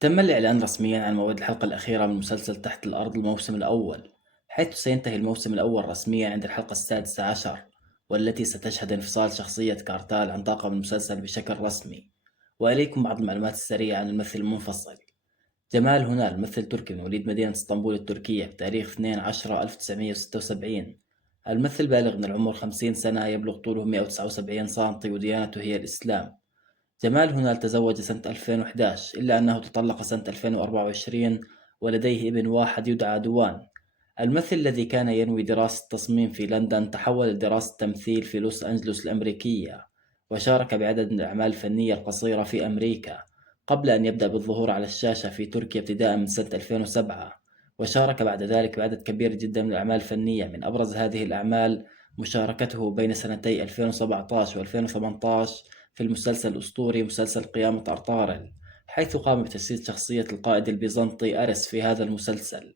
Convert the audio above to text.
تم الإعلان رسميًا عن موعد الحلقة الأخيرة من مسلسل تحت الأرض الموسم الأول، حيث سينتهي الموسم الأول رسميًا عند الحلقة السادسة عشر، والتي ستشهد انفصال شخصية كارتال عن طاقم المسلسل بشكل رسمي. وإليكم بعض المعلومات السريعة عن الممثل المنفصل. جمال هنال ممثل تركي من وليد مدينة اسطنبول التركية بتاريخ 2/10/1976. الممثل بالغ من العمر 50 سنة، يبلغ طوله 179 سنتي، وديانته هي الإسلام. جمال هنال تزوج سنة 2011، إلا أنه تطلق سنة 2024، ولديه ابن واحد يدعى دوان. الممثل الذي كان ينوي دراسة تصميم في لندن تحول لدراسة تمثيل في لوس أنجلوس الأمريكية، وشارك بعدد من الأعمال الفنية القصيرة في أمريكا، قبل أن يبدأ بالظهور على الشاشة في تركيا ابتداء من سنة 2007. وشارك بعد ذلك بعدد كبير جدا من الأعمال الفنية، من أبرز هذه الأعمال مشاركته بين سنتي 2017 و2018 في المسلسل الأسطوري مسلسل قيامة أرطغرل، حيث قام بتجسيد شخصية القائد البيزنطي أرس في هذا المسلسل.